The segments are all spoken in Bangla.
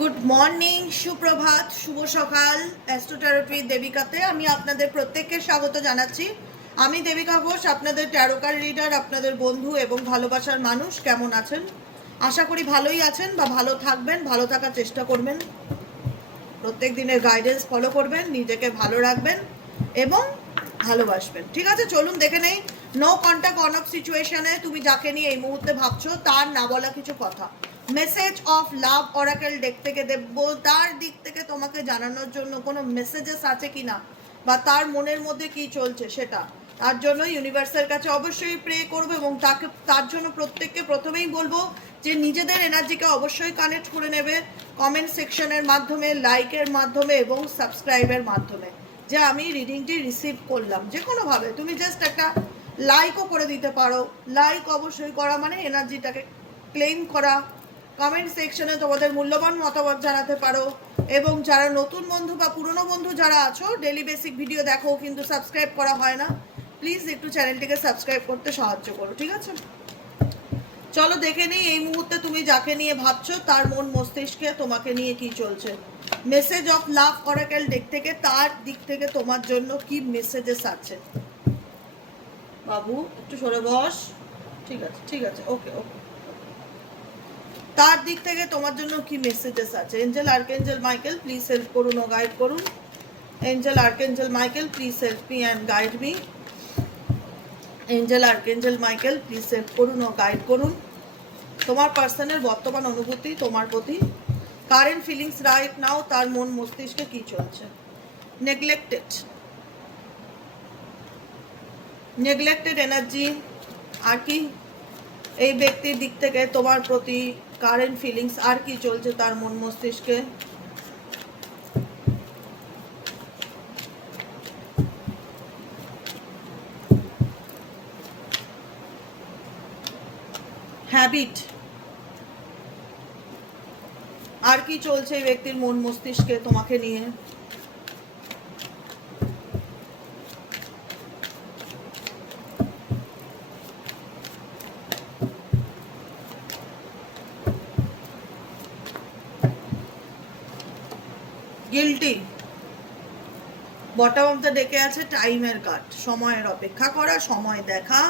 গুড মর্নিং, সুপ্রভাত, শুভ সকাল। অ্যাস্ট্রোট্যারোট দেবিকাতে আমি আপনাদের প্রত্যেককে স্বাগত জানাচ্ছি। আমি দেবিকা ঘোষ, আপনাদের ট্যারোকার রিডার, আপনাদের বন্ধু এবং ভালোবাসার মানুষ। কেমন আছেন? আশা করি ভালোই আছেন বা ভালো থাকবেন, ভালো থাকার চেষ্টা করবেন, প্রত্যেক দিনের গাইডেন্স ফলো করবেন, নিজেকে ভালো রাখবেন এবং ভালোবাসবেন। ঠিক আছে, চলুন দেখে নেই। নো কন্ট্যাক্ট অন অফ সিচুয়েশনে তুমি যাকে নিয়ে এই মুহূর্তে ভাবছো তার না বলা কিছু কথা, message of love oracle deck থেকে দেবো। তার দিক থেকে তোমাকে জানানোর জন্য কোনো মেসেজেস আছে কি না, বা তার মনের মধ্যে কি চলছে সেটা, তার জন্য ইউনিভার্সের কাছে অবশ্যই প্রে করবো। এবং তার জন্য প্রত্যেককে প্রথমেই বলবো যে নিজেদের এনার্জিকে অবশ্যই কানেক্ট করে নেবে কমেন্ট সেকশনের মাধ্যমে, লাইকের মাধ্যমে এবং সাবস্ক্রাইবের মাধ্যমে। যে আমি রিডিংটি রিসিভ করলাম, যে কোনোভাবে তুমি জাস্ট একটা লাইকও করে দিতে পারো। লাইক অবশ্যই করা মানে এনার্জিটাকে ক্লেম করা। কমেন্ট সেকশনে তোমাদের মূল্যবান মতামত জানাতে পারো। এবং যারা নতুন বন্ধু বা পুরনো বন্ধু যারা আছো, ডেলি বেসিক ভিডিও দেখো কিন্তু সাবস্ক্রাইব করা হয় না, প্লিজ একটু চ্যানেলটিকে সাবস্ক্রাইব করতে সাহায্য করো। ঠিক আছে, চলো দেখে নিই এই মুহূর্তে তুমি যাকে নিয়ে ভাবছো তার মন মস্তিষ্কে তোমাকে নিয়ে কি চলছে। Message of love oracle deck থেকে তার দিক থেকে তোমার জন্য কি মেসেজেস আছে। বাবু একটু সরে বস। ঠিক আছে, ঠিক আছে, ওকে ওকে। তার দিক থেকে তোমার জন্য কি মেসেজেস আছে। Angel archangel Michael please help করুন ও গাইড করুন। Angel archangel Michael please help me and guide me. Angel archangel Michael please help করুন ও গাইড করুন। তোমার পার্সনের বর্তমান অনুভূতি তোমার প্রতি, কারেন্ট ফিলিংস রাইট নাও, তার মন মস্তিষ্কে কি চলছে। Neglected energy. আর কি এই ব্যক্তির দিক থেকে তোমার প্রতি কারেন্ট ফিলিংস আর কি চলছে তার মন মস্তিষ্কে। হ্যাবিট। আর কি চলছে এই ব্যক্তির মন মস্তিষ্কে তোমাকে নিয়ে। গিল্টি। বটম অফ দ্য ডেকে আছে টাইমের কার্ড, সময়ের অপেক্ষা করা, সময় দেখা।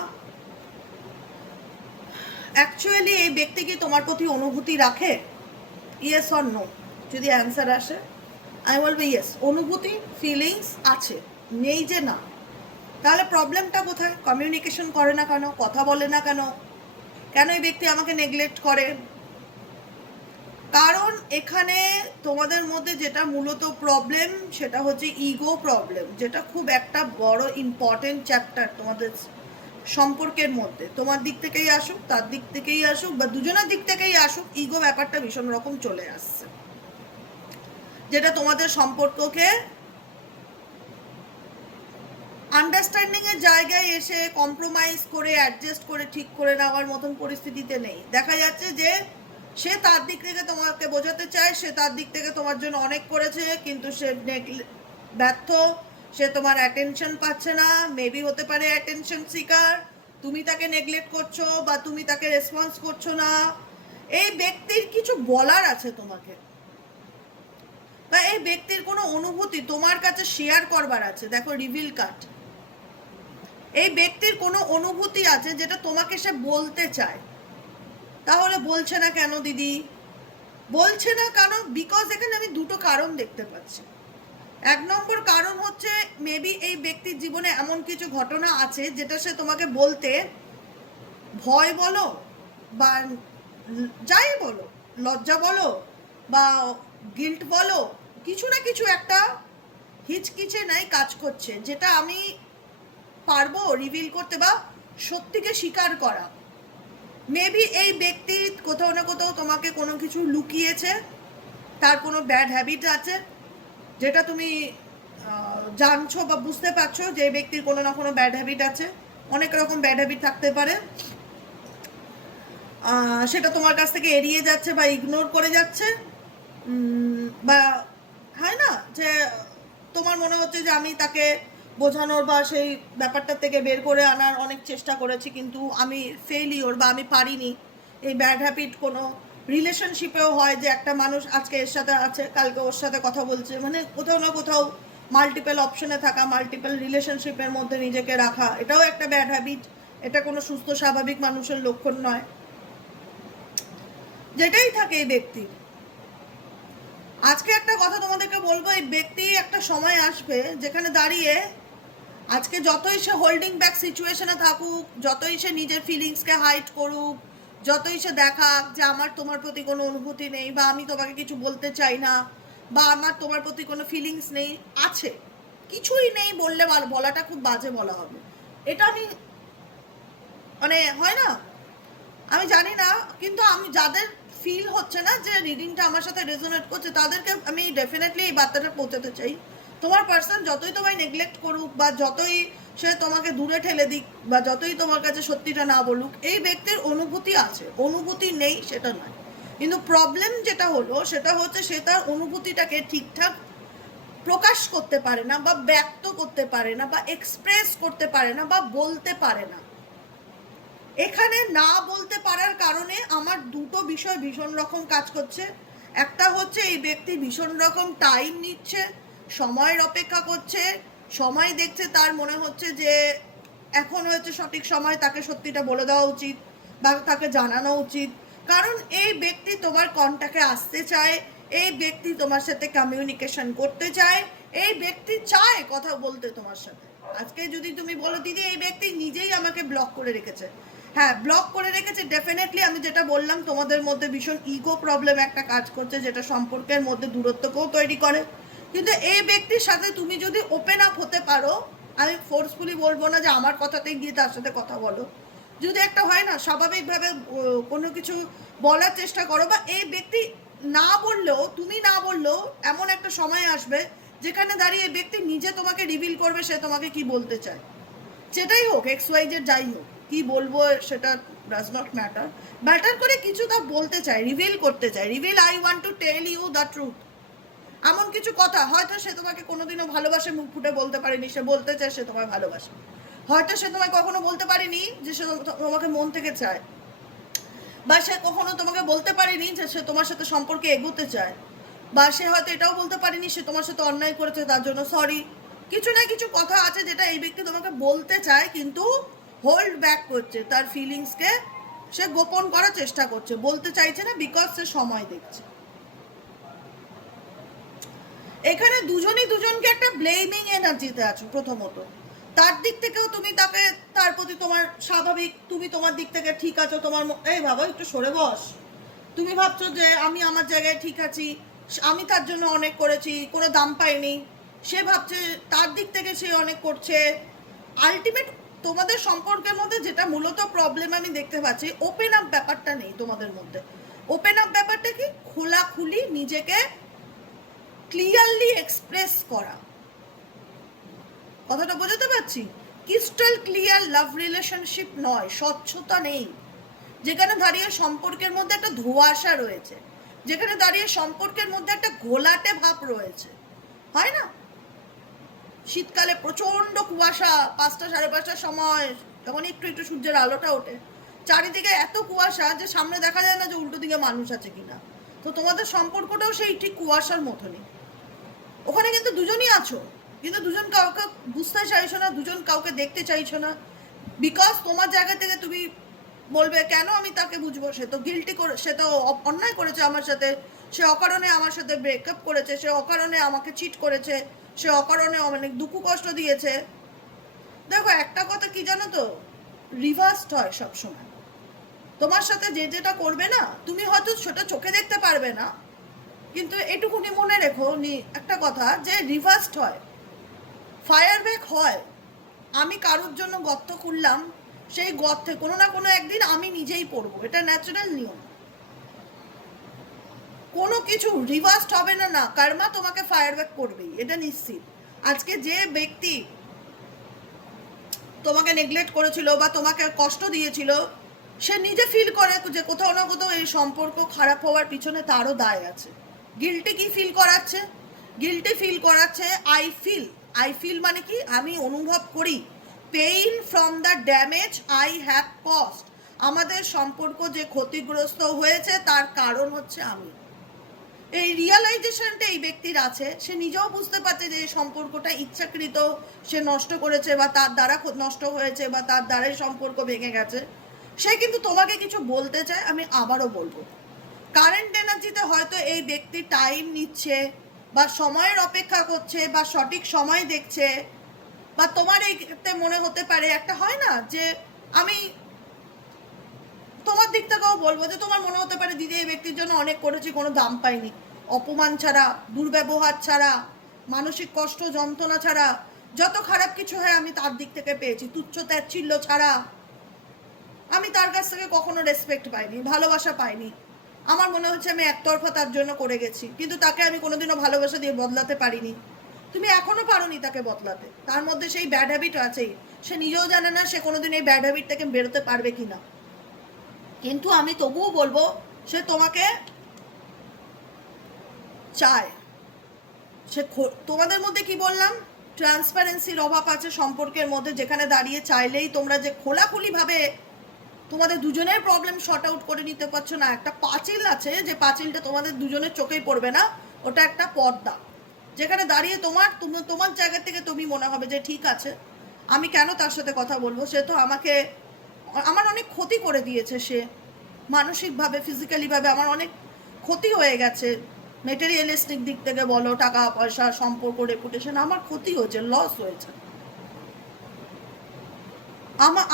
অ্যাকচুয়ালি এই ব্যক্তি কি তোমার প্রতি অনুভূতি রাখে? ইয়েস অর নো যদি অ্যান্সার আসে, আমি বলবো ইয়েস, অনুভূতি ফিলিংস আছে, নেই যে না। তাহলে প্রবলেমটা কোথায়? কমিউনিকেশন করে না কেন, কথা বলে না কেন, কেন এই ব্যক্তি আমাকে নেগলেক্ট করে? কারণ এখানে তোমাদের মধ্যে যেটা মূলত প্রবলেম সেটা হচ্ছে ইগো প্রবলেম, যেটা খুব একটা বড় ইম্পর্টেন্ট চ্যাপ্টার তোমাদের সম্পর্কের মধ্যে। তোমার দিক থেকেই আসুক, তার দিক থেকেই আসুক, বা দুজনের দিক থেকেই আসুক, ইগো ব্যাপারটা ভীষণ রকম চলে আসছে, যেটা তোমাদের সম্পর্ককে আন্ডারস্ট্যান্ডিং এর জায়গায় এসে কম্প্রোমাইজ করে অ্যাডজাস্ট করে ঠিক করে নেওয়ার মতন পরিস্থিতিতে নেই। দেখা যাচ্ছে যে সে তার দিক থেকে তোমাকে বোঝাতে চায়, সে তার দিক থেকে তোমার জন্য অনেক করেছে, কিন্তু সে ব্যর্থ। সে তোমার অ্যাটেনশন পাচ্ছে না, মেবি হতে পারে অ্যাটেনশন সিকার। তুমি তাকে নেগলেক্ট করছো বা তুমি তাকে রেসপন্স করছো না। এই ব্যক্তির কিছু বলার আছে তোমাকে, বা এই ব্যক্তির কোনো অনুভূতি তোমার কাছে শেয়ার করবার আছে। দেখো রিভিল কার্ড, এই ব্যক্তির কোনো অনুভূতি আছে যেটা তোমাকে সে বলতে চায়। তাহলে বলছে না কেন দিদি? বলছে না কেন? বিকজ এখানে আমি দুটো কারণ দেখতে পাচ্ছি। এক নম্বর কারণ হচ্ছে মেবি এই ব্যক্তির জীবনে এমন কিছু ঘটনা আছে যেটা সে তোমাকে বলতে ভয় বলো বা যাই বলো, লজ্জা বলো বা গিল্ট বলো, কিছু না কিছু একটা হিচকিচে নাই কাজ করছে, যেটা আমি পারবো রিভিল করতে বা সত্যিকে স্বীকার করা। মেবি এই ব্যক্তি কোথাও না কোথাও তোমাকে কোনো কিছু লুকিয়েছে, তার কোনো ব্যাড হ্যাবিট আছে যেটা তুমি জানছো বা বুঝতে পারছো যে এই ব্যক্তির কোনো না কোনো ব্যাড হ্যাবিট আছে। অনেক রকম ব্যাড হ্যাবিট থাকতে পারে, সেটা তোমার কাছ থেকে এড়িয়ে যাচ্ছে বা ইগনোর করে যাচ্ছে, বা হয় না যে তোমার মনে হচ্ছে যে আমি তাকে বোঝানোর বা সেই ব্যাপারটা থেকে বের করে আনার অনেক চেষ্টা করেছি, কিন্তু আমি ফেইলিওর বা আমি পারিনি। এই ব্যাড হ্যাবিট কোনো রিলেশনশিপেও হয় যে একটা মানুষ আজকে এর সাথে আছে, কালকে ওর সাথে কথা বলছে, মানে কোথাও না কোথাও মাল্টিপল অপশনে থাকা, মাল্টিপল রিলেশনশিপের মধ্যে নিজেকে রাখা, এটাও একটা ব্যাড হ্যাবিট। এটা কোনো সুস্থ স্বাভাবিক মানুষের লক্ষণ নয়। যেটাই থাকে এই ব্যক্তি, আজকে একটা কথা তোমাদেরকে বলবো, এই ব্যক্তি একটা সময় আসবে যেখানে দাঁড়িয়ে আজকে যতই সে হোল্ডিং ব্যাক সিচুয়েশনে থাকুক, যতই সে নিজের ফিলিংসকে হাইড করুক, যতই সে দেখাক যে আমার তোমার প্রতি কোনো অনুভূতি নেই, বা আমি তোমাকে কিছু বলতে চাই না, বা আমার তোমার প্রতি কোনো ফিলিংস নেই, আছে কিছুই নেই বললে বলাটা খুব বাজে বলা হবে। এটা আমি মানে হয় না, আমি জানি না, কিন্তু আমি যাদের ফিল হচ্ছে না যে রিডিংটা আমার সাথে রেজোনেট করছে, তাদেরকে আমি ডেফিনেটলি এই বার্তাটা পৌঁছাতে চাই। তোমার পার্সন যতই তোমায় নেগলেক্ট করুক, বা যতই সে তোমাকে দূরে ঠেলে দিক, বা যতই তোমার কাছে সত্যিটা না বলুক, এই ব্যক্তির অনুভূতি আছে, অনুভূতি নেই সেটা নয়। কিন্তু প্রবলেম যেটা হলো সেটা হচ্ছে সে তার অনুভূতিটাকে ঠিকঠাক প্রকাশ করতে পারে না, বা ব্যক্ত করতে পারে না, বা এক্সপ্রেস করতে পারে না, বা বলতে পারে না। এখানে না বলতে পারার কারণে আমার দুটো বিষয় ভীষণ রকম কাজ করছে। একটা হচ্ছে এই ব্যক্তি ভীষণ রকম টাইম নিচ্ছে, সময়ের অপেক্ষা করছে, সময় দেখছে, তার মনে হচ্ছে যে এখন হচ্ছে সঠিক সময়, তাকে সত্যিটা বলে দেওয়া উচিত বা তাকে জানানো উচিত। কারণ এই ব্যক্তি তোমার কন্ট্যাক্টে আসতে চায়, এই ব্যক্তি তোমার সাথে কমিউনিকেশন করতে চায়, এই ব্যক্তি চায় কথা বলতে তোমার সাথে। আজকে যদি তুমি বলো দিদি এই ব্যক্তি নিজেই আমাকে ব্লক করে রেখেছে, হ্যাঁ ব্লক করে রেখেছে ডেফিনেটলি। আমি যেটা বললাম, তোমাদের মধ্যে ভীষণ ইগো প্রবলেম একটা কাজ করছে, যেটা সম্পর্কের মধ্যে দূরত্বকেও তৈরি করে। কিন্তু এই ব্যক্তির সাথে তুমি যদি ওপেন আপ হতে পারো, আমি ফোর্সফুলি বলবো না যে আমার কথাতেই গিয়ে তার সাথে কথা বলো, যদি একটা হয় না স্বাভাবিকভাবে কোনো কিছু বলার চেষ্টা করো, বা এই ব্যক্তি না বললেও, তুমি না বললেও এমন একটা সময় আসবে যেখানে দাঁড়িয়ে এই ব্যক্তি নিজে তোমাকে রিভিল করবে সে তোমাকে কি বলতে চায়। সেটাই হোক, এক্স ওয়াই জেড যাই হোক, কি বলবো সেটা ডাজ নট ম্যাটার। ম্যাটার করে কিছু তা বলতে চায়, রিভিল করতে চায়, reveal I want to tell you the truth. এমন কিছু কথা হয়তো সে তোমাকে কোনোদিনও ভালোবাসে মুখ ফুটে বলতে পারেনি, সে বলতে চায় সে তোমায় ভালোবাসে। হয়তো সে তোমায় কখনো বলতে পারেনি যে সে তোমাকে মন থেকে চায়, বা সে কখনো তোমাকে বলতে পারেনি যে সে তোমার সাথে সম্পর্কে এগোতে চায়, বা সে হয়তো এটাও বলতে পারেনি সে তোমার সাথে অন্যায় করেছে তার জন্য সরি। কিছু না কিছু কথা আছে যেটা এই ব্যক্তি তোমাকে বলতে চায়, কিন্তু হোল্ড ব্যাক করছে, তার ফিলিংসকে সে গোপন করার চেষ্টা করছে, বলতে চাইছে না, বিকজ সে সময় দেখছে। এখানে দুজনই দুজনকে একটা ব্লেমিং এনার্জিতে আছো। প্রথমত তার দিক থেকেও তুমি তাকে, তার প্রতি তোমার স্বাভাবিক, তুমি তোমার দিক থেকে ঠিক আছো, তোমার এই বাবা একটু সরে বস, তুমি ভাবছো যে আমি আমার জায়গায় ঠিক আছি, আমি তার জন্য অনেক করেছি, কোনো দাম পাইনি, সে ভাবছে তার দিক থেকে সে অনেক করছে। আলটিমেট তোমাদের সম্পর্কের মধ্যে যেটা মূলত প্রবলেম আমি দেখতে পাচ্ছি, ওপেন আপ ব্যাপারটা নেই তোমাদের মধ্যে। ওপেন আপ ব্যাপারটা কি, খোলাখুলি নিজেকে ক্লিয়ারলি এক্সপ্রেস করা। কথাটা বোঝাতে পারছি? ক্রিস্টাল ক্লিয়ার লাভ রিলেশনশিপ নয়, স্বচ্ছতা নেই, যেখানে দাঁড়িয়ে সম্পর্কের মধ্যে একটা ধোঁয়াশা রয়েছে, যেখানে দাঁড়িয়ে সম্পর্কের মধ্যে একটা ঘোলাটে ভাব রয়েছে। হয় না, শীতকালে প্রচন্ড কুয়াশা, 5টা 5:30টার সময় যখন একটু একটু সূর্যের আলোটা ওঠে, চারিদিকে এত কুয়াশা যে সামনে দেখা যায় না যে উল্টো দিকে মানুষ আছে কিনা। তো তোমাদের সম্পর্কটাও সেই ঠিক কুয়াশার মতনই। ওখানে কিন্তু দুজনই আছো, কিন্তু দুজন কাউকে বুঝতে চাইছো না, দুজন কাউকে দেখতে চাইছো না, বিকজ তোমার জায়গা থেকে তুমি বলবে কেন আমি তাকে বুঝবো, সে তো গিল্টি করে, সে তো অন্যায় করেছে আমার সাথে, সে অকারণে আমার সাথে ব্রেকআপ করেছে, সে অকারণে আমাকে চিট করেছে, সে অকারণে অনেক দুঃখ কষ্ট দিয়েছে। দেখো একটা কথা কি জানো তো, রিভার্সড হয় সবসময়। তোমার সাথে যে যেটা করবে না, তুমি হয়তো সেটা চোখে দেখতে পারবে না, কিন্তু এটুকুনি মনে রেখো একটা কথা, যে রিভার্সড হয়, ফায়ার ব্যাক হয়। আমি কারোর জন্য গর্ত খুললাম, সেই গর্তে কোনো না কোনো একদিন আমি নিজেই পড়বো, এটা ন্যাচারাল নিয়ম। কোনো কিছু রিভার্সড হবে না, না কর্মা তোমাকে ফায়ার ব্যাক করবেই, এটা নিশ্চিত। আজকে যে ব্যক্তি তোমাকে নেগলেক্ট করেছিল বা তোমাকে কষ্ট দিয়েছিল, সে নিজে ফিল করে যে কোথাও না কোথাও এই সম্পর্ক খারাপ হওয়ার পিছনে তারও দায় আছে। গিল্টি কি ফিল করাচ্ছে? গিল্টি ফিল করাচ্ছে আই ফিল মানে কি, আমি অনুভব করি pain from the damage I have cost. আমাদের সম্পর্ক যে ক্ষতিগ্রস্ত হয়েছে তার কারণ হচ্ছে আমি। এই রিয়ালাইজেশনটা এই ব্যক্তির আছে, সে নিজেও বুঝতে পারছে যে এই সম্পর্কটা ইচ্ছাকৃত সে নষ্ট করেছে বা তার দ্বারা নষ্ট হয়েছে বা তার দ্বারাই সম্পর্ক ভেঙে গেছে। সে কিন্তু তোমাকে কিছু বলতে চায়। আমি আবারও বলবো, কারেন্ট এনার্জিতে হয়তো এই ব্যক্তি টাইম নিচ্ছে বা সময়ের অপেক্ষা করছে বা সঠিক সময় দেখছে, বা তোমার এইতে মনে হতে পারে একটা হয় না যে আমি তোমার দিক থেকেও বলবো যে তোমার মনে হতে পারে দিদি এই ব্যক্তির জন্য অনেক করেছি, কোনো দাম পাইনি, অপমান ছাড়া, দুর্ব্যবহার ছাড়া, মানসিক কষ্ট যন্ত্রণা ছাড়া, যত খারাপ কিছু হয় আমি তার দিক থেকে পেয়েছি, তুচ্ছ তাচ্ছিল্য ছাড়া আমি তার কাছ থেকে কখনো রেসপেক্ট পাইনি, ভালোবাসা পাইনি। আমার মনে হচ্ছে আমি একতরফা তার জন্য করে গেছি, কিন্তু তাকে আমি কোনোদিনও ভালোবাসা দিয়ে বদলাতে পারিনি। তুমি এখনো পারোনি তাকে বদলাতে, তার মধ্যে সেই ব্যাড হ্যাবিট আছেই। সে নিজেও জানে না সে কোনোদিন এই ব্যাড হ্যাবিট থেকে বেরোতে পারবে কিনা, কিন্তু আমি তবুও বলবো সে তোমাকে চায়। সে তোমাদের মধ্যে কি বললাম, ট্রান্সপারেন্সির অভাব আছে সম্পর্কের মধ্যে, যেখানে দাঁড়িয়ে চাইলেই তোমরা যে খোলাখুলিভাবে তোমাদের দুজনের প্রবলেম শর্ট আউট করে নিতে পারছো না। একটা পাঁচিল আছে, যে পাঁচিলটা তোমাদের দুজনের চোখেই পড়বে না, ওটা একটা পর্দা, যেখানে দাঁড়িয়ে তোমার জায়গা থেকে তুমি মনে হবে যে ঠিক আছে আমি কেন তার সাথে কথা বলবো, সে তো আমার অনেক ক্ষতি করে দিয়েছে, সে মানসিকভাবে ফিজিক্যালিভাবে আমার অনেক ক্ষতি হয়ে গেছে, মেটেরিয়ালিস্টিক দিক থেকে বলো, টাকা পয়সা সম্পর্ক রেপুটেশন, আমার ক্ষতি হয়েছে, লস হয়েছে।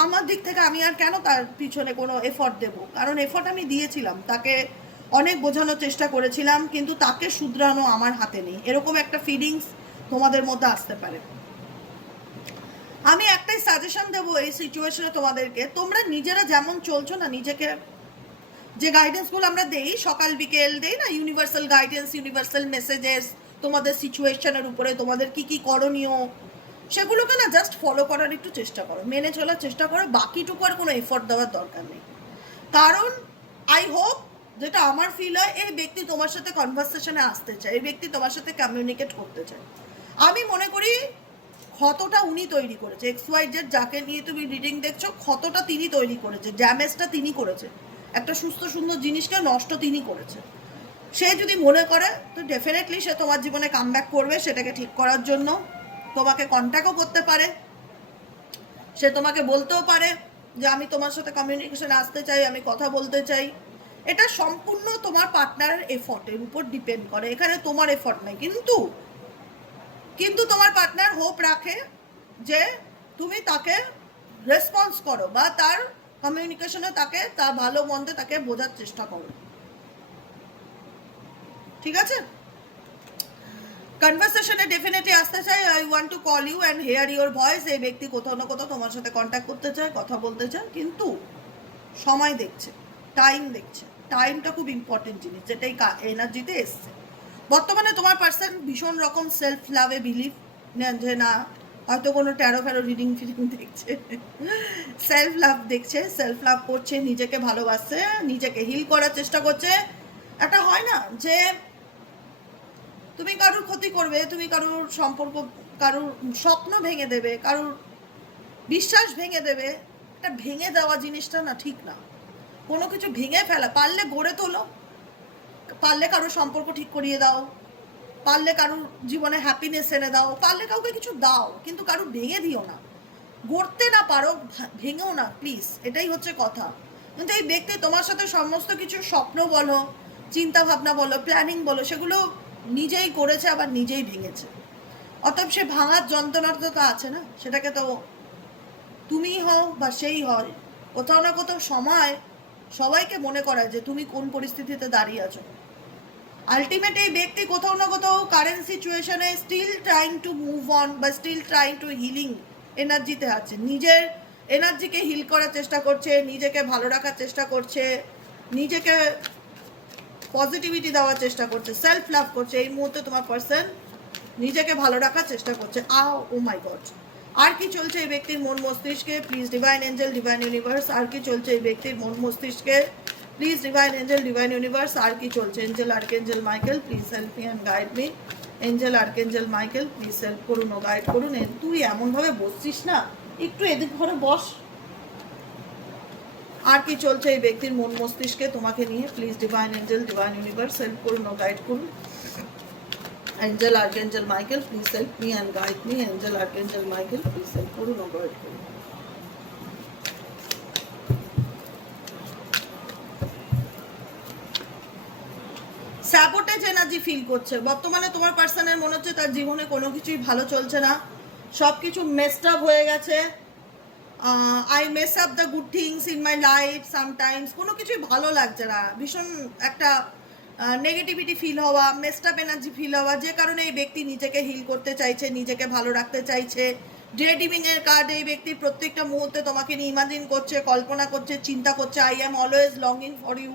আমার দিক থেকে আমি আর কেন তার পিছনে কোনো এফর্ট দেব, কারণ এফর্ট আমি দিয়েছিলাম, তাকে অনেক বোঝানোর চেষ্টা করেছিলাম, কিন্তু তাকে শুধরানো আমার হাতে নেই। এরকম একটা ফিলিংস তোমাদের মধ্যে আসতে পারে। আমি একটাই সাজেশন দেবো এই সিচুয়েশনে তোমাদেরকে, তোমরা নিজেরা যেমন চলছো না, নিজেকে যে গাইডেন্সগুলো আমরা দেই সকাল বিকেল দেই না, ইউনিভার্সাল গাইডেন্স, ইউনিভার্সাল মেসেজেস তোমাদের সিচুয়েশনের উপরে, তোমাদের কি কি করণীয়, সেগুলোকে না জাস্ট ফলো করার একটু চেষ্টা করো, মেনে চলার চেষ্টা করো, বাকিটুকু আর কোনো এফোর্ট দেওয়ার দরকার নেই। কারণ আই হোপ, যেটা আমার ফিল হয়, এই ব্যক্তি তোমার সাথে কনভারসেশনে আসতে চায়, এই ব্যক্তি তোমার সাথে কমিউনিকেট করতে চায়। আমি মনে করি ক্ষতটা উনি তৈরি করেছে, XYZ যাকে নিয়ে তুমি রিডিং দেখছো, ক্ষতটা তিনি তৈরি করেছে, ড্যামেজটা তিনি করেছে, একটা সুস্থ সুন্দর জিনিসকে নষ্ট তিনি করেছে। সে যদি মনে করে তো ডেফিনেটলি সে তোমার জীবনে কামব্যাক করবে, সেটাকে ঠিক করার জন্য তোমাকে কন্ট্যাক্টও করতে পারে, সে তোমাকে বলতেও পারে যে আমি তোমার সাথে কমিউনিকেশনে আসতে চাই, আমি কথা বলতে চাই। এটা সম্পূর্ণ তোমার পার্টনারের এফর্টের উপর ডিপেন্ড করে, এখানে তোমার এফর্ট নেই। কিন্তু তোমার পার্টনার হোপ রাখে যে তুমি তাকে রেসপন্স করো বা তার কমিউনিকেশনে তাকে, তার ভালো মন্দে তাকে বোঝার চেষ্টা করো, ঠিক আছে? কনভারসেশনে ডেফিনেটলি আসতে চাই, I want to call you and hear your voice. এই ব্যক্তি কোথাও না কোথাও তোমার সাথে কন্ট্যাক্ট করতে চায়, কথা বলতে চায়, কিন্তু সময় দেখছে, টাইম দেখছে। টাইমটা খুব ইম্পর্টেন্ট জিনিস, যেটাই এনার্জিতে এসছে। বর্তমানে তোমার পার্সন ভীষণ রকম সেলফ লাভে বিলিভ নেন, যে না হয়তো কোনো ট্যারো ফ্যারো রিডিং ফিডিং দেখছে, সেলফ লাভ দেখছে, সেলফ লাভ করছে, নিজেকে ভালোবাসছে, নিজেকে হিল করার চেষ্টা করছে। একটা হয় না যে তুমি কারুর ক্ষতি করবে, তুমি কারুর সম্পর্ক, কারুর স্বপ্ন ভেঙে দেবে, কারুর বিশ্বাস ভেঙে দেবে। এটা ভেঙে দেওয়া জিনিসটা না ঠিক না, কোনো কিছু ভেঙে ফেলা, পারলে গড়ে তোলো, পারলে কারোর সম্পর্ক ঠিক করিয়ে দাও, পারলে কারুর জীবনে হ্যাপিনেস এনে দাও, পারলে কাউকে কিছু দাও, কিন্তু কারুর ভেঙে দিও না। গড়তে না পারো ভেঙেও না প্লিজ, এটাই হচ্ছে কথা। কিন্তু এই ব্যক্তি তোমার সাথে সমস্ত কিছু স্বপ্ন বলো, চিন্তা ভাবনা বলো, প্ল্যানিং বলো, সেগুলো নিজেই করেছে আবার নিজেই ভেঙেছে। অতএব সে ভাঙার যন্ত্রণাটা তো আছে না, সেটাকে তো তুমি হও বা সেই হয়, কোথাও না কোথাও সময় সবাইকে মনে করায় যে তুমি কোন পরিস্থিতিতে দাঁড়িয়ে আছো। আলটিমেট এই ব্যক্তি কোথাও না কোথাও কারেন্ট সিচুয়েশনে still trying to move on বা স্টিল ট্রাইং টু হিলিং এনার্জিতে আছে, নিজের এনার্জিকে হিল করার চেষ্টা করছে, নিজেকে ভালো রাখার চেষ্টা করছে, নিজেকে পজিটিভিটি দেওয়ার চেষ্টা করছে, সেলফ লাভ করছে। এই মুহূর্তে তোমার পার্সন নিজেকে ভালো রাখার চেষ্টা করছে। ও মাই গড, আর কি চলছে এই ব্যক্তির মন মস্তিষ্কে? Please divine angel, divine universe, আর কি চলছে এই ব্যক্তির মন মস্তিষ্কে? Please divine angel, divine universe, আর কি চলছে? Angel archangel Michael, please help me and guide me. Angel archangel Michael, please help করুন ও গাইড করুন। তুই এমনভাবে বসছিস না, একটু এদিক ঘরে বস। আর কি চলছে এই ব্যক্তির মন মস্তিষ্কে তোমাকে নিয়ে? Please divine angel, divine universe help করুন ও গাইড করুন। Angel archangel Michael please help me and guide me. Angel archangel Michael please help করুন ও গাইড করুন। স্যাবোটেজ এনার্জি ফিল করছে বর্তমানে তোমার পার্সনের। মনে হচ্ছে তার জীবনে কোনো কিছুই ভালো চলছে না, সব কিছু মেসড আপ হয়ে গেছে। I mace up the good things in my life sometimes. কোনো কিছুই ভালো লাগছে না, ভীষণ একটা নেগেটিভিটি ফিল হওয়া, মেসড আপ এনার্জি ফিল হওয়া, যে কারণে এই ব্যক্তি নিজেকে হিল করতে চাইছে, নিজেকে ভালো রাখতে চাইছে। ডে এর কার্ড এই ব্যক্তি প্রত্যেকটা মুহূর্তে তোমাকে নিয়ে ইমাজিন করছে, কল্পনা করছে, চিন্তা করছে। I am always longing for you.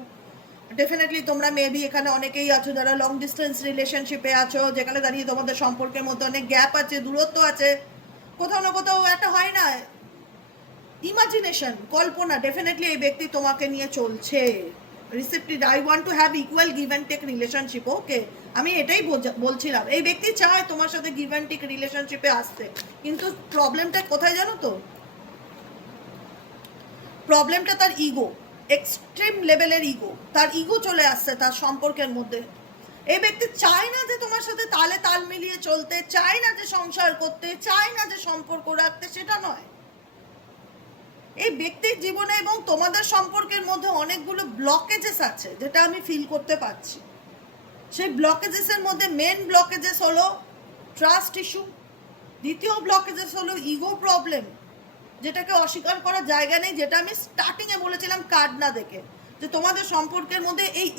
Definitely তোমরা মেবি এখানে অনেকেই আছো যারা লং ডিস্টেন্স রিলেশনশিপে আছো, যেখানে দাঁড়িয়ে তোমাদের সম্পর্কের মধ্যে অনেক গ্যাপ আছে, দূরত্ব আছে, কোথাও না কোথাও একটা হয় না ইমাজিনেশন, কল্পনা। ডেফিনেটলি এই ব্যক্তি তোমাকে নিয়ে চলছে। Receptive, I want to have equal give and take relationship. Okay, আমি এটাই বলছিলাম, এই ব্যক্তি চায় তোমার সাথে গিভ অ্যান্ড টেক রিলেশনশিপে আসতে, কিন্তু প্রবলেমটা কোথায় জানো তো? প্রবলেমটা তার ইগো, এক্সট্রিম লেভেলের ইগো। তার ইগো চলে আসছে তার সম্পর্কের মধ্যে। এই ব্যক্তি চায় না যে তোমার সাথে তালে তাল মিলিয়ে চলতে, চায় না যে সংসার করতে, চায় না যে সম্পর্ক রাখতে, সেটা নয়। এই ব্যক্তির জীবনে এবং তোমাদের সম্পর্কের মধ্যে অনেকগুলো ব্লকেজেস আছে, যেটা আমি ফিল করতে পারছি। সেই ব্লকেজেসের মধ্যে মেন ব্লকেজেস হলো ট্রাস্ট ইস্যু, দ্বিতীয় ব্লকেজেস হলো ইগো প্রবলেম, যেটাকে অস্বীকার করার জায়গা নেই। যেটা আমি স্টার্টিংয়ে বলেছিলাম কার্ড না দেখে, যে তোমাদের সম্পর্কের মধ্যে এই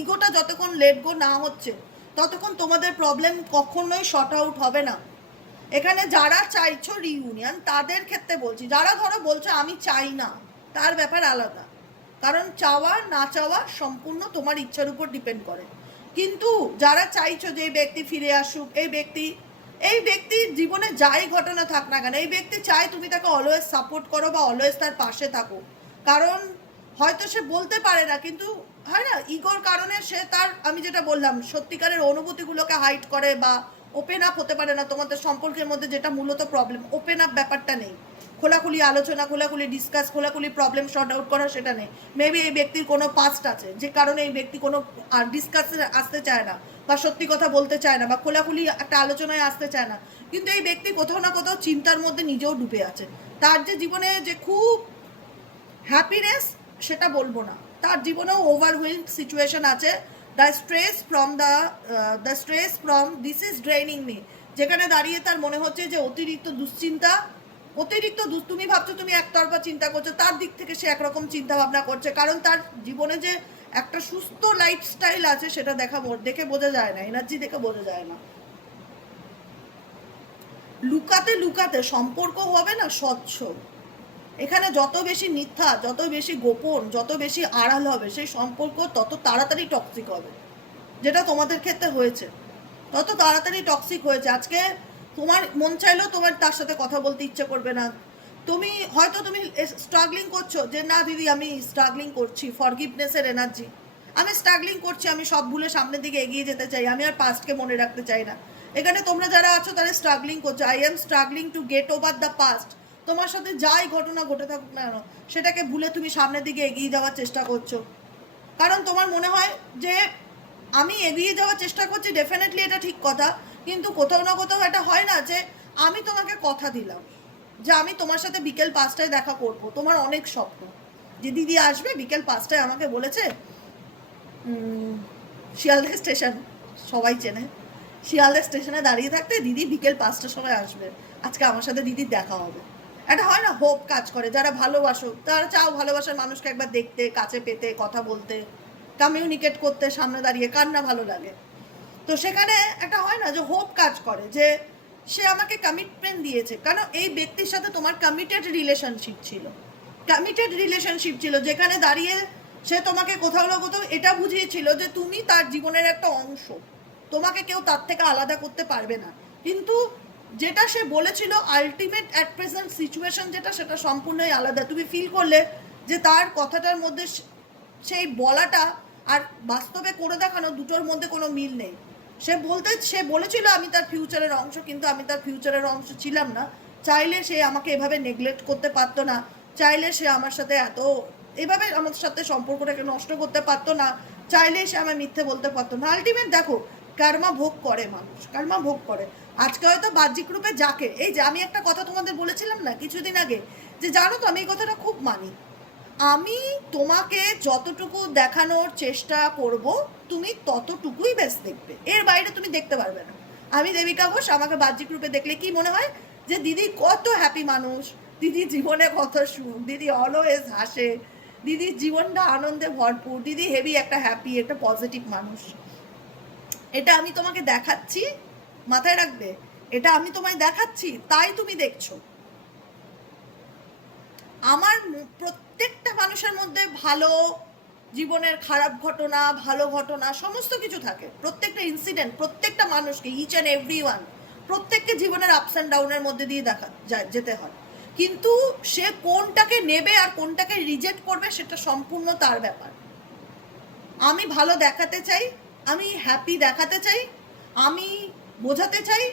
ইগোটা যতক্ষণ লেট গো না হচ্ছে ততক্ষণ তোমাদের প্রবলেম কখনোই শর্ট আউট হবে না। এখানে যারা চাইছো রিইউনিয়ন তাদের ক্ষেত্রে বলছি, যারা ধরো বলছো আমি চাই না, তার ব্যাপার আলাদা, কারণ চাওয়া না চাওয়া সম্পূর্ণ তোমার ইচ্ছার উপর ডিপেন্ড করে। কিন্তু যারা চাইছো যে এই ব্যক্তি ফিরে আসুক, এই ব্যক্তির জীবনে যাই ঘটনা থাক না কেন, এই ব্যক্তি চায় তুমি তাকে অলওয়েজ সাপোর্ট করো বা অলওয়েজ তার পাশে থাকো। কারণ হয়তো সে বলতে পারে না, কিন্তু হয় না ইগোর কারণে সে তার, আমি যেটা বললাম, সত্যিকারের অনুভূতিগুলোকে হাইড করে বা ওপেন আপ হতে পারে না তোমাদের সম্পর্কের মধ্যে, যেটা মূলত প্রবলেম। ওপেন আপ ব্যাপারটা নেই, খোলাখুলি আলোচনা, খোলাখুলি ডিসকাস, খোলাখুলি প্রবলেম শর্ট আউট করা, সেটা নেই। মেবি এই ব্যক্তির কোনো পাস্ট আছে যে কারণে এই ব্যক্তি কোনো ডিসকাসে আসতে চায় না, বা সত্যি কথা বলতে চায় না, বা খোলাখুলি একটা আলোচনায় আসতে চায় না। কিন্তু এই ব্যক্তি কোথাও না কোথাও চিন্তার মধ্যে নিজেও ডুবে আছে। তার যে জীবনে যে খুব হ্যাপিনেস সেটা বলবো না, তার জীবনেও ওভারওয়েলড সিচুয়েশন আছে। The stress from this is draining me, যেখানে দাঁড়িয়ে তার মনে হচ্ছে যে অতিরিক্ত দুশ্চিন্তা, তুমি ভাবছো তুমি একতরফা চিন্তা করছো, তার দিক থেকে সে একরকম চিন্তা ভাবনা করছে। কারণ তার জীবনে যে একটা সুস্থ লাইফস্টাইল আছে সেটা দেখে বোঝা যায় না, এনার্জি দেখে বোঝা যায় না। লুকাতে লুকাতে সম্পর্ক হবে না স্বচ্ছ। এখানে যত বেশি মিথ্যা, যত বেশি গোপন, যত বেশি আড়াল হবে, সেই সম্পর্ক তত তাড়াতাড়ি টক্সিক হবে। যেটা তোমাদের ক্ষেত্রে হয়েছে, তত তাড়াতাড়ি টক্সিক হয়েছে। আজকে তোমার মন চাইলেও তোমার তার সাথে কথা বলতে ইচ্ছে করবে না। তুমি স্ট্রাগলিং করছো যে না দিদি আমি স্ট্রাগলিং করছি, ফরগিভনেসের এনার্জি, আমি স্ট্রাগলিং করছি, আমি সব ভুলে সামনের দিকে এগিয়ে যেতে চাই, আমি আর পাস্টকে মনে রাখতে চাই না। এখানে তোমরা যারা আছো তারা স্ট্রাগলিং করছো, I am struggling to get over the past. তোমার সাথে যাই ঘটনা ঘটে থাকুক না কেন, সেটাকে ভুলে তুমি সামনের দিকে এগিয়ে যাওয়ার চেষ্টা করছো। কারণ তোমার মনে হয় যে আমি এগিয়ে যাওয়ার চেষ্টা করছি, ডেফিনেটলি এটা ঠিক কথা, কিন্তু কোথাও না কোথাও এটা হয় না যে আমি তোমাকে কথা দিলাম যে আমি তোমার সাথে বিকেল 5টায় দেখা করব। তোমার অনেক স্বপ্ন যে দিদি আসবে বিকেল 5টায়, আমাকে বলেছে শিয়ালদা স্টেশন, সবাই চেনে, শিয়ালদা স্টেশনে দাঁড়িয়ে থাকতে দিদি বিকেল 5টার সময় আসবে, আজকে আমার সাথে দিদির দেখা হবে। এটা হয় না, হোপ কাজ করে। যারা ভালোবাসো তারা চাও ভালোবাসার মানুষকে একবার দেখতে, কাছে পেতে, কথা বলতে, কমিউনিকেট করতে, সামনে দাঁড়িয়ে, কার না ভালো লাগে। তো সেখানে একটা হয় না যে হোপ কাজ করে যে সে আমাকে কমিটমেন্ট দিয়েছে। কারণ এই ব্যক্তির সাথে তোমার কমিটেড রিলেশনশিপ ছিল, যেখানে দাঁড়িয়ে সে তোমাকে কোথাও না কোথাও এটা বুঝিয়েছিল যে তুমি তার জীবনের একটা অংশ, তোমাকে কেউ তার থেকে আলাদা করতে পারবে না। কিন্তু যেটা সে বলেছিল আলটিমেট অ্যাট প্রেজেন্ট সিচুয়েশন যেটা, সেটা সম্পূর্ণই আলাদা। তুমি ফিল করলে যে তার কথাটার মধ্যে সেই বলাটা আর বাস্তবে করে দেখানো দুটোর মধ্যে কোনো মিল নেই। সে বলেছিল আমি তার ফিউচারের অংশ, কিন্তু আমি তার ফিউচারের অংশ ছিলাম না। চাইলে সে আমাকে এভাবে নেগলেক্ট করতে পারতো না, চাইলে সে আমার সাথে এত এভাবে আমার সাথে সম্পর্কটাকে নষ্ট করতে পারতো না, চাইলে সে আমায় মিথ্যে বলতে পারতো না। আলটিমেট দেখো, কর্মা ভোগ করে মানুষ, কর্মা ভোগ করে। আজকে হয়তো বাহ্যিক রূপে যাকে, এই যে আমি একটা কথা তোমাদের বলেছিলাম না কিছুদিন আগে, যে জানো তো আমি এই কথাটা খুব মানি, আমি তোমাকে যতটুকু দেখানোর চেষ্টা করব তুমি ততটুকুই বেশ দেখবে, এর বাইরে তুমি দেখতে পারবে না। আমি দেবিকা ঘোষ, আমাকে বাহ্যিক রূপে দেখলে কি মনে হয় যে দিদি কত হ্যাপি মানুষ, দিদি জীবনে কত সুখ, দিদি অলওয়েজ হাসে, দিদির জীবনটা আনন্দে ভরপুর, দিদি হেভি একটা হ্যাপি, একটা পজিটিভ মানুষ। এটা আমি তোমাকে দেখাচ্ছি, মাথায় রাখবে, এটা আমি তোমায় দেখাচ্ছি তাই তুমি দেখছো। আমার প্রত্যেকটা মানুষের মধ্যে ভালো, জীবনের খারাপ ঘটনা, ভালো ঘটনা, সমস্ত কিছু থাকে। প্রত্যেকটা ইনসিডেন্ট, প্রত্যেকটা মানুষকে, ইচ অ্যান্ড এভরি ওয়ান, প্রত্যেককে জীবনের আপস অ্যান্ড ডাউনের মধ্যে দিয়ে যেতে হয়। কিন্তু সে কোনটাকে নেবে আর কোনটাকে রিজেক্ট করবে সেটা সম্পূর্ণ তার ব্যাপার। আমি ভালো দেখাতে চাই, আমি হ্যাপি দেখাতে চাই, আমি বোঝাতে চাই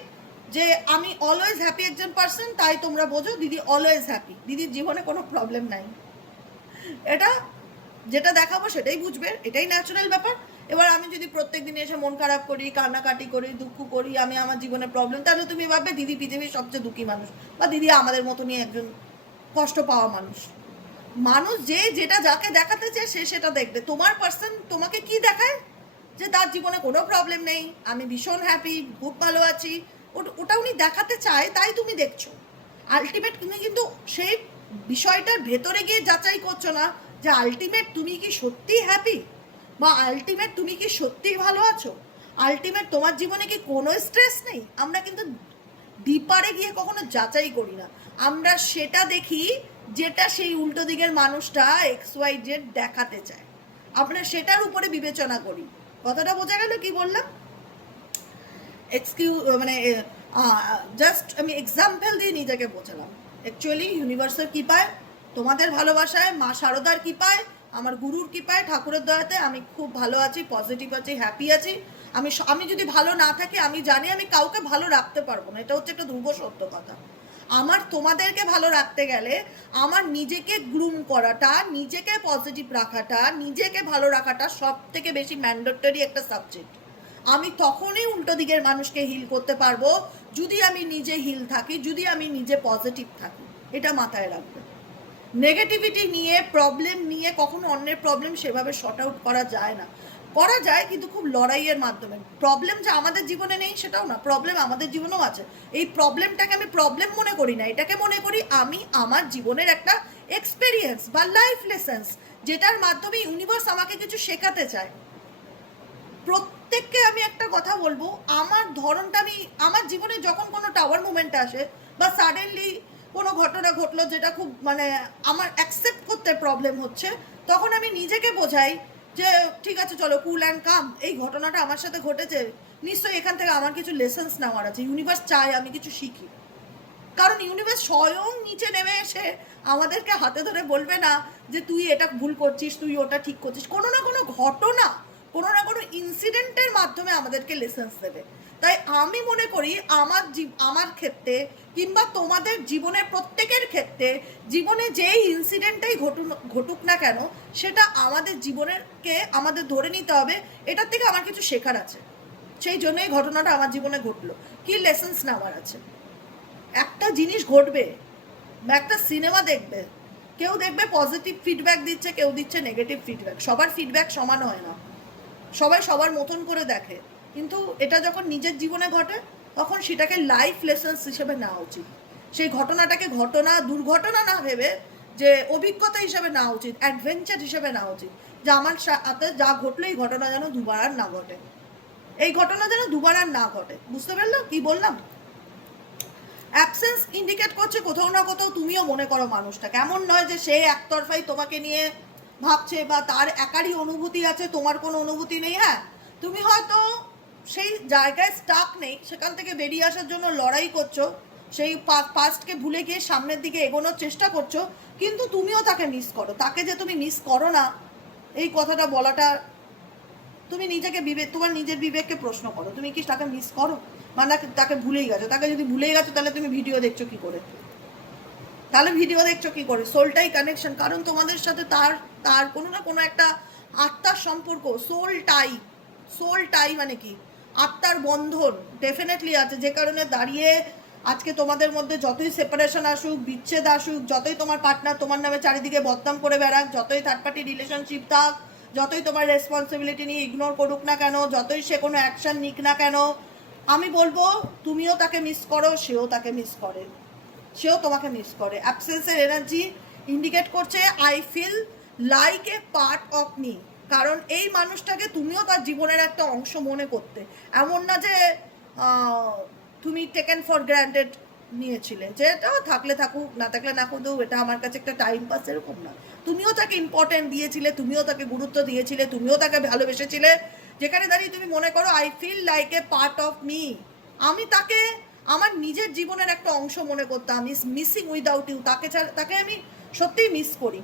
যে আমি অলওয়েজ হ্যাপি একজন পার্সন, তাই তোমরা বোঝো দিদি অলওয়েজ হ্যাপি, দিদির জীবনে কোনো প্রবলেম নাই। এটা যেটা দেখাবো সেটাই বুঝবে, এটাই ন্যাচারাল ব্যাপার। এবার আমি যদি প্রত্যেক দিন এসে মন খারাপ করি, কান্নাকাটি করি, দুঃখ করি, আমি আমার জীবনে প্রবলেম, তাহলে তুমি ভাববে দিদি পৃথিবীর সবচেয়ে দুঃখী মানুষ, বা দিদি আমাদের মতনই একজন কষ্ট পাওয়া মানুষ। মানুষ যে যেটা যাকে দেখাতে চায় সে সেটা দেখবে। তোমার পার্সন তোমাকে কি দেখায়, যে তার জীবনে কোনো প্রবলেম নেই, আমি ভীষণ হ্যাপি, খুব ভালো আছি, ওটা উনি দেখাতে চায়, তাই তুমি দেখছো। আলটিমেট তুমি কিন্তু সেই বিষয়টার ভেতরে গিয়ে যাচাই করছো না যে আলটিমেট তুমি কি সত্যি হ্যাপি, বা আলটিমেট তুমি কি সত্যিই ভালো আছো, আলটিমেট তোমার জীবনে কি কোনো স্ট্রেস নেই। আমরা কিন্তু ডিপারে গিয়ে কখনো যাচাই করি না, আমরা সেটা দেখি যেটা সেই উল্টো দিকের মানুষটা XYZ দেখাতে চায়, আমরা সেটার উপরে বিবেচনা করি। কথাটা বোঝা গেল কি বললাম? মানে জাস্ট আমি এক্সাম্পল দিয়ে নিজেকে বোঝালাম। অ্যাকচুয়ালি ইউনিভার্সের কৃপায়, তোমাদের ভালোবাসায়, মা শারদার কৃপায়, আমার গুরুর কৃপায়, ঠাকুরের দয়াতে আমি খুব ভালো আছি, পজিটিভ আছি, হ্যাপি আছি। আমি যদি ভালো না থাকি আমি জানি আমি কাউকে ভালো রাখতে পারবো না, এটা হচ্ছে একটা ধ্রুব সত্য কথা। আমার তোমাদেরকে ভালো রাখতে গেলে আমার নিজেকে গ্রুম করাটা, নিজেকে পজিটিভ রাখাটা, নিজেকে ভালো রাখাটা সব থেকে বেশি ম্যান্ডেটরি একটা সাবজেক্ট। আমি তখনই উল্টো দিকের মানুষকে হিল করতে পারবো যদি আমি নিজে হিল থাকি, যদি আমি নিজে পজিটিভ থাকি। এটা মাথায় রাখবে। নেগেটিভিটি নিয়ে, প্রবলেম নিয়ে কখনো অন্যের প্রবলেম সেভাবে শর্ট আউট করা যায় না। করা যায় কিন্তু খুব লড়াইয়ের মাধ্যমে। প্রবলেম যে আমাদের জীবনে নেই সেটাও না, প্রবলেম আমাদের জীবনেও আছে। এই প্রবলেমটাকে আমি প্রবলেম মনে করি না, এটাকে মনে করি আমি আমার জীবনের একটা এক্সপেরিয়েন্স বা লাইফ লেসেন্স, যেটার মাধ্যমে ইউনিভার্স আমাকে কিছু শেখাতে চায়। প্রত্যেককে আমি একটা কথা বলবো, আমার ধরনটা, আমি আমার জীবনে যখন কোনো টাওয়ার মুভমেন্ট আসে বা সাডেনলি কোনো ঘটনা ঘটলো যেটা খুব মানে আমার অ্যাকসেপ্ট করতে প্রবলেম হচ্ছে, তখন আমি নিজেকে বোঝাই যে ঠিক আছে চলো, কুল অ্যান্ড কাম, এই ঘটনাটা আমার সাথে ঘটেছে, নিশ্চয়ই এখান থেকে আমার কিছু লেসেন্স নেওয়ার আছে, ইউনিভার্স চায় আমি কিছু শিখি। কারণ ইউনিভার্স স্বয়ং নিচে নেমে এসে আমাদেরকে হাতে ধরে বলবে না যে তুই এটা ভুল করছিস, তুই ওটা ঠিক করছিস। কোনো না কোনো ঘটনা, কোনো না কোনো ইনসিডেন্টের মাধ্যমে আমাদেরকে লেসেন্স দেবে। তাই আমি মনে করি আমার ক্ষেত্রে কিংবা তোমাদের জীবনের প্রত্যেকের ক্ষেত্রে, জীবনে যেই ইনসিডেন্টটাই ঘটুক না কেন, সেটা আমাদের জীবনেরকে আমাদের ধরে নিতে হবে এটার থেকে আমার কিছু শেখার আছে, সেই জন্যই ঘটনাটা আমার জীবনে ঘটলো, কি লেসেন্স নেওয়ার আছে। একটা জিনিস ঘটবে বা একটা সিনেমা দেখবে, কেউ দেখবে পজিটিভ ফিডব্যাক দিচ্ছে, কেউ দিচ্ছে নেগেটিভ ফিডব্যাক, সবার ফিডব্যাক সমান হয় না, সবাই সবার মতন করে দেখে। কিন্তু এটা যখন নিজের জীবনে ঘটে তখন সেটাকে লাইফ লেসেন্স হিসেবে নেওয়া উচিত। সেই ঘটনাটাকে ঘটনা, দুর্ঘটনা না ভেবে যে অভিজ্ঞতা হিসেবে নেওয়া উচিত, অ্যাডভেঞ্চার হিসেবে নেওয়া উচিত, যে আমার সাথে যা ঘটলো এই ঘটনা যেন দুবার আর না ঘটে, এই ঘটনা যেন দুবার আর না ঘটে। বুঝতে পারলো কি বললাম? অ্যাবসেন্স ইন্ডিকেট করছে কোথাও না কোথাও তুমিও মনে করো মানুষটাকে, এমন নয় যে সে একতরফাই তোমাকে নিয়ে ভাবছে বা তার একারই অনুভূতি আছে, তোমার কোনো অনুভূতি নেই। হ্যাঁ, তুমি হয়তো সেই জায়গায় স্টাক নেই, সেখান থেকে বেরিয়ে আসার জন্য লড়াই করছো, সেই পাস্টকে ভুলে গিয়ে সামনের দিকে এগোনোর চেষ্টা করছো, কিন্তু তুমিও তাকে মিস করো। তাকে যে তুমি মিস করো না এই কথাটা বলাটা, তুমি নিজেকে তোমার নিজের বিবেককে প্রশ্ন করো, তুমি কি তাকে মিস করো, মানে তাকে ভুলেই গেছো? তাকে যদি ভুলেই গেছো তাহলে তুমি ভিডিও দেখছো কি করে? তাহলে ভিডিও দেখছো কি করে? সোলটাই কানেকশন, কারণ তোমাদের সাথে তার তার কোনো না কোনো একটা আত্মার সম্পর্ক, সোলটাই মানে কি আত্মার বন্ধন ডেফিনেটলি আছে, যে কারণে দাঁড়িয়ে আজকে তোমাদের মধ্যে যতই সেপারেশন আসুক, বিচ্ছেদ আসুক, যতই তোমার পার্টনার তোমার নামে চারিদিকে বদনাম করে বেড়াক, যতই থার্ড পার্টি রিলেশনশিপ থাক, যতই তোমার রেসপন্সিবিলিটি নিয়ে ইগনোর করুক না কেন, যতই সে কোনো অ্যাকশন নিক না কেন, আমি বলবো তুমিও তাকে মিস করো, সেও তাকে মিস করে, সেও তোমাকে মিস করে। অ্যাবসেন্সের এনার্জি ইন্ডিকেট করছে I feel like a part of me, কারণ এই মানুষটাকে তুমিও তার জীবনের একটা অংশ মনে করতে, এমন না যে তুমি টেকেন ফর গ্রান্টেড নিয়েছিলে যে এটা থাকলে থাকুক, না থাকলে না করুক, এটা আমার কাছে একটা টাইম পাস, এরকম না। তুমিও তাকে ইম্পর্টেন্ট দিয়েছিলে, তুমিও তাকে গুরুত্ব দিয়েছিলে, তুমিও তাকে ভালোবেসেছিলে, যেখানে দাঁড়িয়ে তুমি মনে করো I feel like a part of me, আমি তাকে আমার নিজের জীবনের একটা অংশ মনে করতাম, ইজ মিসিং উইদাউট ইউ, তাকে আমি সত্যিই মিস করি,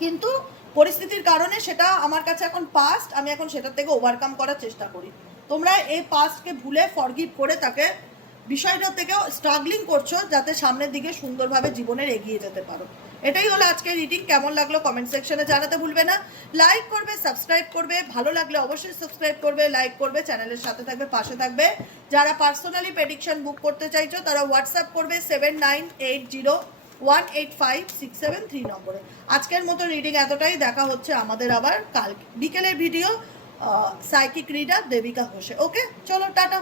কিন্তু পরিস্থিতির কারণে সেটা আমার কাছে এখন পাস্ট, আমি এখন সেটার থেকে ওভারকাম করার চেষ্টা করি। তোমরা এই পাস্টকে ভুলে ফরগিভ করে তাকে বিষয়টা থেকেও স্ট্রাগলিং করছো যাতে সামনের দিকে সুন্দরভাবে জীবনের এগিয়ে যেতে পারো। এটাই হলো আজকের রিডিং। কেমন লাগলো কমেন্ট সেকশনে জানাতে ভুলবে না। লাইক করবে, সাবস্ক্রাইব করবে, ভালো লাগলে অবশ্যই সাবস্ক্রাইব করবে, লাইক করবে, চ্যানেলের সাথে থাকবে, পাশে থাকবে। যারা পার্সোনালি প্রেডিকশন বুক করতে চাইছো তারা হোয়াটসঅ্যাপ করবে 7980185673 নম্বরে। আজকের মতো রিডিং এতটাই, দেখা হচ্ছে আমাদের আবার কাল বিকেলের ভিডিও সাইকিক রিডার দেবিকা ঘোষে। ওকে, চলো টাটা।